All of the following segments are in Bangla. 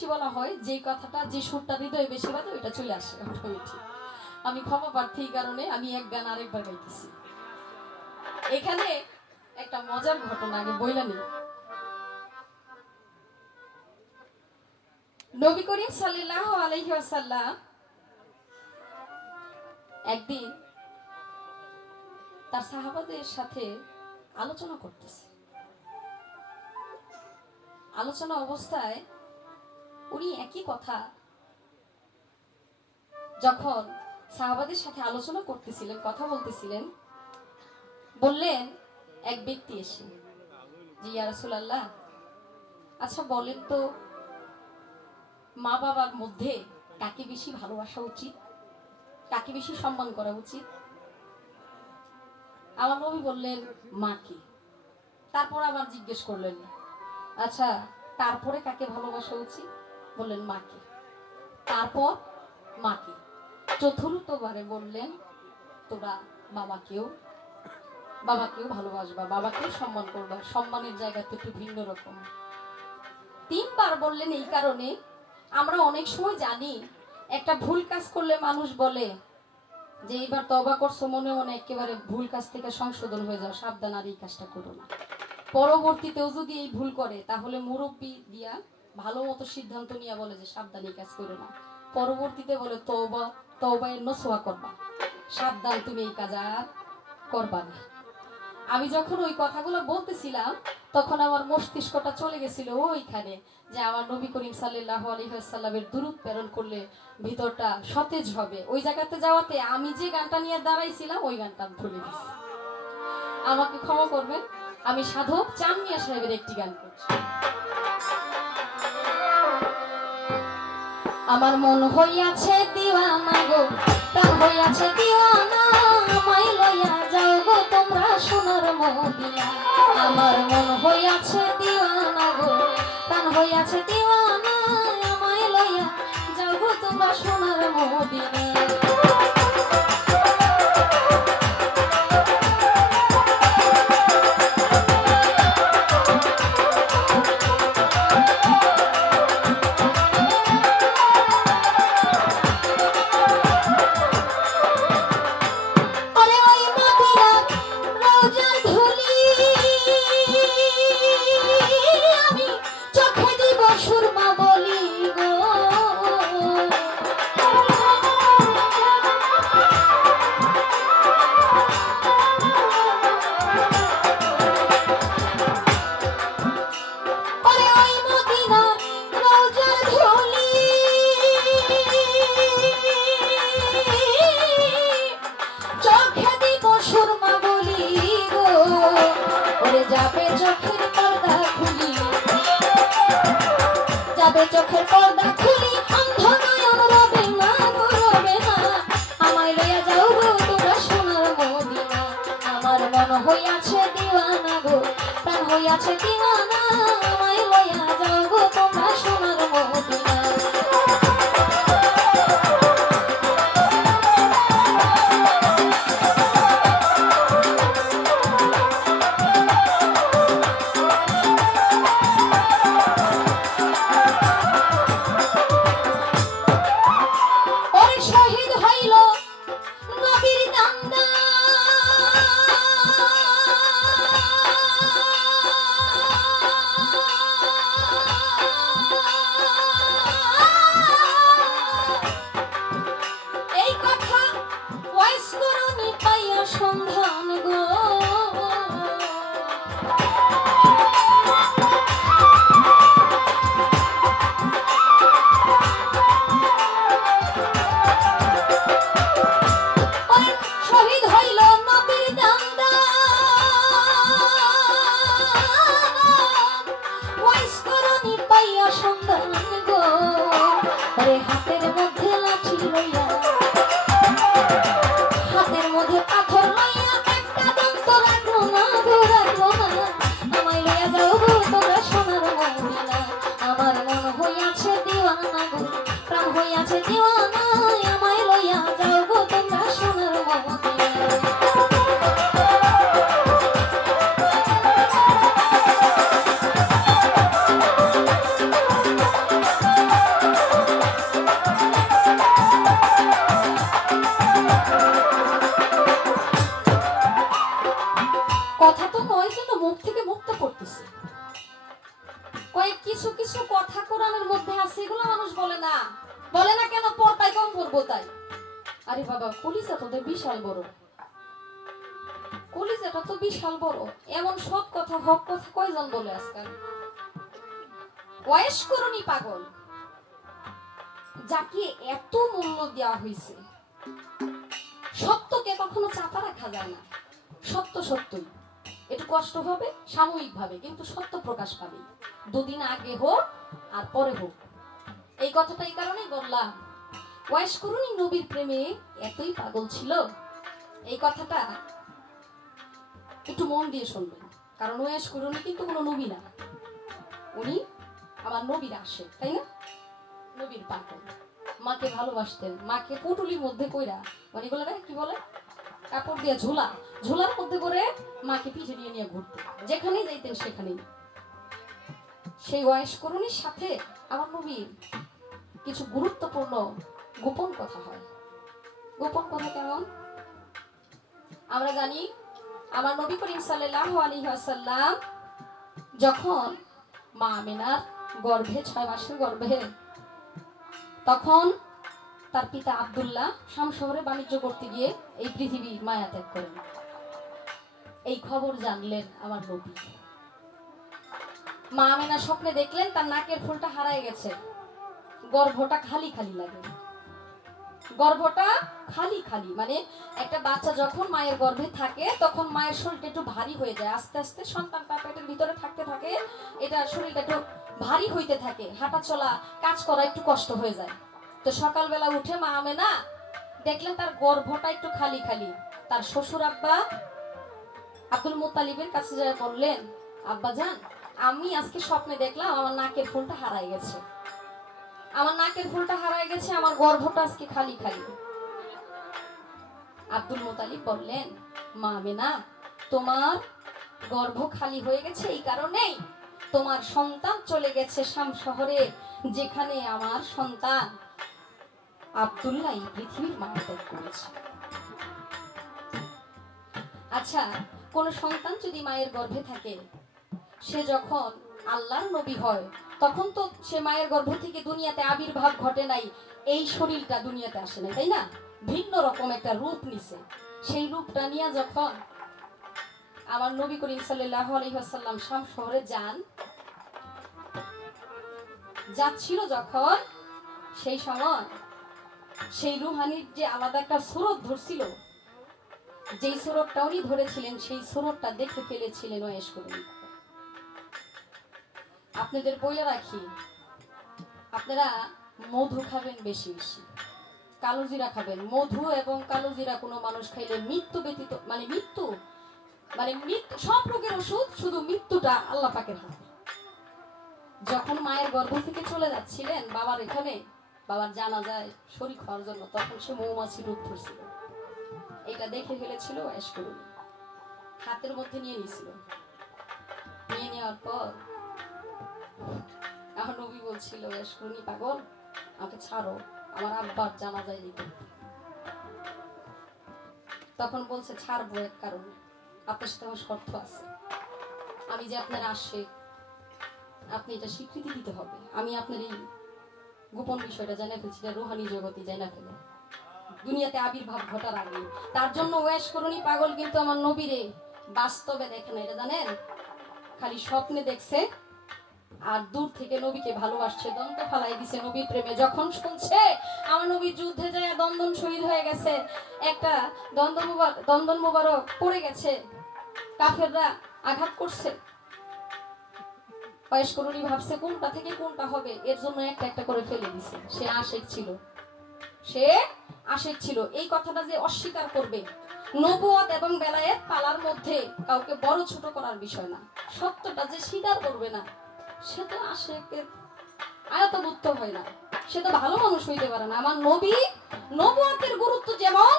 বেশি বলা হয়, যে কথাটা, যে সুরটা হৃদয়ে বেশি বাজে ওইটা চলে আসে, আমি ক্ষমা প্রার্থী কারণে আমি এক গান আরেকবার গাইতেছি। এখানে একটা মজার ঘটনা আগে বইলা নেই। নবী করিম সাল্লাল্লাহু আলাইহি ওয়াসাল্লাম একদিন তার সাহাবাদের সাথে আলোচনা করতেছে। আলোচনা অবস্থায় উনি একই কথা যখন সাহাবাদের সাথে আলোচনা করতেছিলেন, কথা বলতেছিলেন, বললেন এক ব্যক্তি এসে ইয়া রাসূলুল্লাহ আচ্ছা বলেন তো মা বাবার মধ্যে কাকে বেশি ভালোবাসা উচিত? কাকে বেশি সম্মান করা উচিত? আমার নবী বললেন, মাকে। তারপর আবার জিজ্ঞেস করলেন আচ্ছা তারপরে কাকে ভালোবাসা উচিত? বললেন মাকে। তারপর মাকে। চতুর্থবারে বললেন, তোরা বাবাকেও বাবাকেও ভালোবাসবা, বাবাকেও সম্মান করবা। সম্মানের জায়গা তো একটু ভিন্ন রকম। তিনবার বললেন এই কারণে। আমরা অনেক সময় জানি, একটা ভুল কাজ করলে মানুষ বলে যে, এইবার তবা করছ মনে মনে একেবারে ভুল কাজ থেকে সংশোধন হয়ে যাও, সাবধান আর এই কাজটা করো না। পরবর্তীতেও যদি এই ভুল করে, তাহলে মুরব্বী দিয়া ভালো মতো সিদ্ধান্ত নিয়ে বলে যে, সাবধান কাজ করো না। পরবর্তীতে বলে তবা এর নসোয়া করবা। সাবধান, তুমি এই কাজ আর করবা না। আমি যখন ওই কথাগুলো বলতেছিলাম, তখন আমার মস্তিষ্কটা চলে গেছিল ওইখানে যে, আমার নবী করিম সাল্লাহ আলহিহাসাল্লামের দূরত প্রেরণ করলে ভিতরটা সতেজ হবে। ওই জায়গাতে যাওয়াতে আমি যে গানটা নিয়ে দাঁড়াইছিলাম, ওই গানটা ভুলে গেছি। আমাকে ক্ষমা করবেন, আমি সাধক চান মিয়া সাহেবের একটি গান করছি। আমার মন হইয়াছে দিওয়ানা গো, প্রাণ হইয়াছে দিওয়ানা মাই লইয়া যাও গো তোমরা সোনার মদিনা। আমার মন হইয়াছে দিওয়ানা গো, প্রাণ হইয়াছে দিওয়ানা মাই লইয়া যাও গো তোমরা সোনার মদিনা। প্রাণ হইয়াছে দিওয়ানা আমায় লইয়া যাও কলিজাটা তো বিশাল বড়। এমন সব কথা হক কথা কয়জন বলে আজকাল? বয়স করুনি পাগল, যাকে এত মূল্য দেওয়া হয়েছে সত্যকে কখনো চাপা রাখা যায় না। সত্য সত্যই। একটু কষ্ট হবে সাময়িক ভাবে কিন্তু সত্য প্রকাশ পাবে। দুদিন আগে হোক আর পরে হোক। এই কথাটা এই কারণেই বললাম ওয়াইস করুনি নবীর প্রেমে এতই পাগল ছিল। এই কথাটা একটু মন দিয়ে শুনবেন। কারণ ওয়াইস করুনি কিন্তু কোনো নবী না। উনি আমার নবীর আসে, তাই না? নবীর পাগল। মাকে ভালোবাসতেন। মাকে পুটুলির মধ্যে কইরা মানে এগুলো কি বলে? কাপড় দিয়ে ঝোলা। ঝোলার মধ্যে করে মাকে পিঠে নিয়ে নিয়ে ঘুরতেন যেখানেই যাইতেন সেখানেই। সেই ওয়াইস করুনির সাথে আমার নবীর কিছু গুরুত্বপূর্ণ গোপন কথা হয়। গোপন কথা কেমন? আমরা জানি আমার নবী করিম সাল্লাল্লাহু আলাইহি ওয়াসাল্লাম যখন মা আমিনার গর্ভে, ছয় মাসের গর্ভে, তখন তার পিতা আব্দুল্লাহ শাম শহরে বাণিজ্য করতে গিয়ে এই পৃথিবী মায়া ত্যাগ করেন। এই খবর জানলেন আমার নবী। মা আমিনা স্বপ্নে দেখলেন তার নাকের ফুলটা হারায় গেছে। গর্ভটা খালি খালি লাগে। গর্ভটা খালি খালি মানে একটা বাচ্চা যখন মায়ের গর্ভে থাকে, তখন মায়ের শরীরটা একটু ভারী হয়ে যায়। আস্তে আস্তে সন্তান তার পেটের ভিতরে থাকতে থাকে, এটা শরীরটা একটু ভারী হইতে থাকে, হাঁটা চলা, কাজ করা একটু কষ্ট হয়ে যায়। তো সকালবেলা উঠে মা আমে না, দেখলেন তার গর্ভটা একটু খালি খালি। তার শ্বশুর আব্বা আব্দুল মুতালিবের কাছে যায় বললেন, আব্বা জান, আমি আজকে স্বপ্নে দেখলাম আমার নাকের ফুলটা হারাই গেছে। আমার নাকের ফুলটা হারাই গেছে, আমার গর্ভটা আজকে খালি খালি। আব্দুল মোতালিব বললেন, মা আমেনা, তোমার গর্ভ খালি হয়ে গেছে এই কারণেই তোমার সন্তান চলে গেছে শাম শহরে, যেখানে আমার সন্তান আব্দুল্লাহ এই পৃথিবীর মায়া ত্যাগ করেছে আচ্ছা কোন সন্তান যদি মায়ের গর্ভে থাকে, সে যখন আল্লাহর নবী হয়, তখন তো সে মায়ের গর্ভ থেকে দুনিয়াতে আবির্ভাব ঘটে নাই, এই শরীরটা দুনিয়াতে আসে নাই, তাই না? ভিন্ন রকম একটা রূপ নিছে। সেই রূপটা নিয়ে যখন আমার নবী করিম ওয়াসাল্লাম শাম শহরে যান, যাচ্ছিল যখন সেই সময়, সেই রুহানির যে আলাদা একটা সুরত ধরছিল, যেই সুরতটা উনি ধরেছিলেন, সেই সুরতটা দেখে ফেলেছিলেন ওয়েশ করুন আপনাদের বলে রাখি, আপনারা মধু খাবেন বেশি বেশি, কালো জিরা খাবেন। মধু এবং কালো জিরা কোনো মানুষ খাইলে মৃত্যু ব্যতীত মানে মৃত্যু মানে মৃত্যু, সব রোগের ওষুধ শুধু মৃত্যুটা আল্লাহ পাকের হাতে। যখন মায়ের গর্ভ থেকে চলে যাচ্ছিলেন, বাবার এখানে, বাবার জানা যায় শরীর হওয়ার জন্য, তখন সে মৌমাছি রূপ ধরছিল। এটা দেখে ফেলেছিল করুন। হাতের মধ্যে নিয়ে নিয়েছিল। নিয়ে নেওয়ার পর বলছিল করুনি পাগল, আমাকে ছাড়ো, আমার আব্বার জানা যায় দিতে তখন বলছে, ছাড়বো এক কারণে, আপনার সাথে আমার শর্ত আছে। আমি যে আপনার আসে আপনি এটা স্বীকৃতি দিতে হবে। আমি আপনার এই গোপন বিষয়টা জানা ফেলছি, এটা রুহানি জগতে জানা ফেলে। দুনিয়াতে আবির্ভাব ঘটার আগে। তার জন্য ওয়েশ করুনি পাগল, কিন্তু আমার নবীরে বাস্তবে দেখে না, এটা জানেন? খালি স্বপ্নে দেখছে আর দূর থেকে নবীকে ভালোবাসছে, দন্ত ফালাই দিছে নবীর প্রেমে। যখন শুনছে, আমার নবী যুদ্ধে যায় দন্দন শহীদ হয়ে গেছে, একটা মুবারক দন্দন মুবারক পড়ে গেছে, কাফেররা আঘাত করছে। বয়স করুনি ভাবছে, কোনটা থেকে কোনটা হবে? এর জন্য একটা একটা করে ফেলে দিছে। সে আশেক ছিল। সে আশেক ছিল। এই কথাটা যে অস্বীকার করবে নবুয়ত এবং বেলায়েত পালার মধ্যে কাউকে বড় ছোট করার বিষয় না। সত্যটা যে স্বীকার করবে না সে তো আশেকের আয়তভুক্ত হয় না। সে তো ভালো মানুষ হইতে পারে না। আমার নবী নবুয়তের গুরুত্ব যেমন,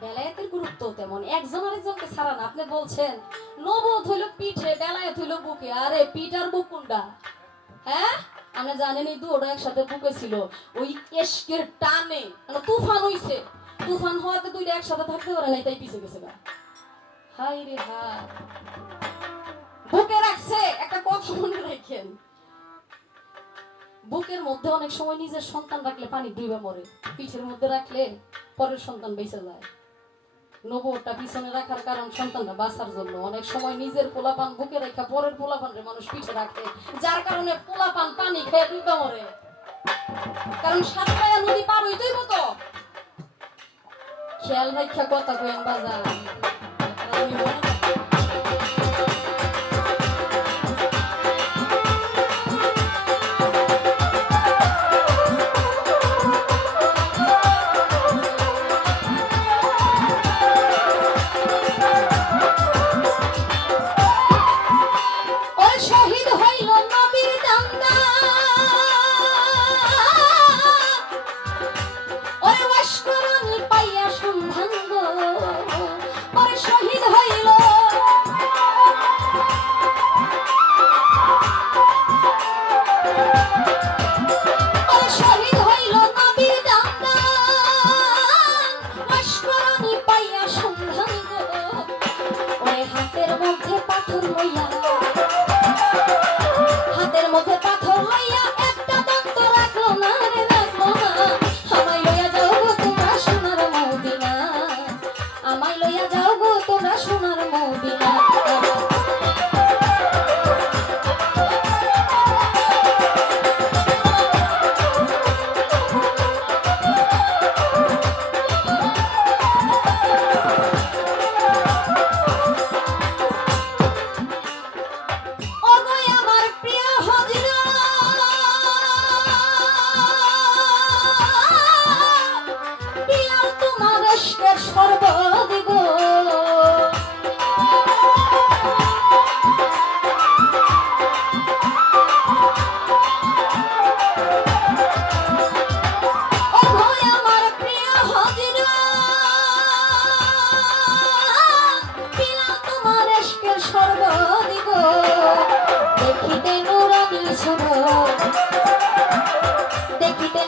বেলায়েতের গুরুত্ব তেমন। একজন আরেকজনকে ছাড়া না। আপনি বলছেন, নবুয়ত হইল পিঠে, বেলায়েত হইল বুকে। আরে, পিঠ আর বুক কোনটা? হ্যাঁ? আমরা জানেন এই দুটো একসাথে বুকে ছিল। ওই এশকের টানে মানে তুফান হইছে। তুফান হওয়াতে দুইটা একসাথে থাকতে পারে নাই তাই পিছে গেছে হাই রে হাই বুকে রাখছে, একটা কথা মনে রাখেন। বুকের মধ্যে অনেক সময় নিজের সন্তান রাখলে পানি ডুবে মরে, পিঠের মধ্যে রাখলে পরের সন্তান বেঁচে যায়। নবটা পিছনে রাখার কারণ সন্তানরা বাঁচার জন্য। অনেক সময় নিজের পোলাপান বুকে রেখা পরের পোলাপানরে মানুষ পিঠে রাখে, যার কারণে পোলাপান পানি খেয়ে ডুবে মরে। কারণ সাতপায়া নদী পার হইতেই মতো খেয়াল রাখা কথা কয়েন বাজার।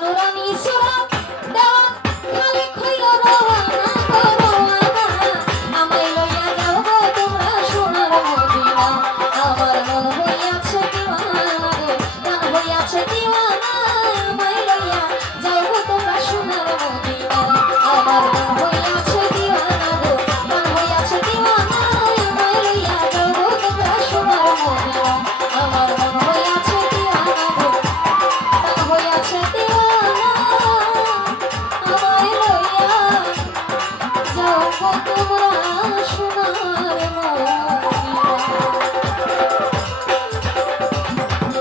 আল্লাহ নিশরাত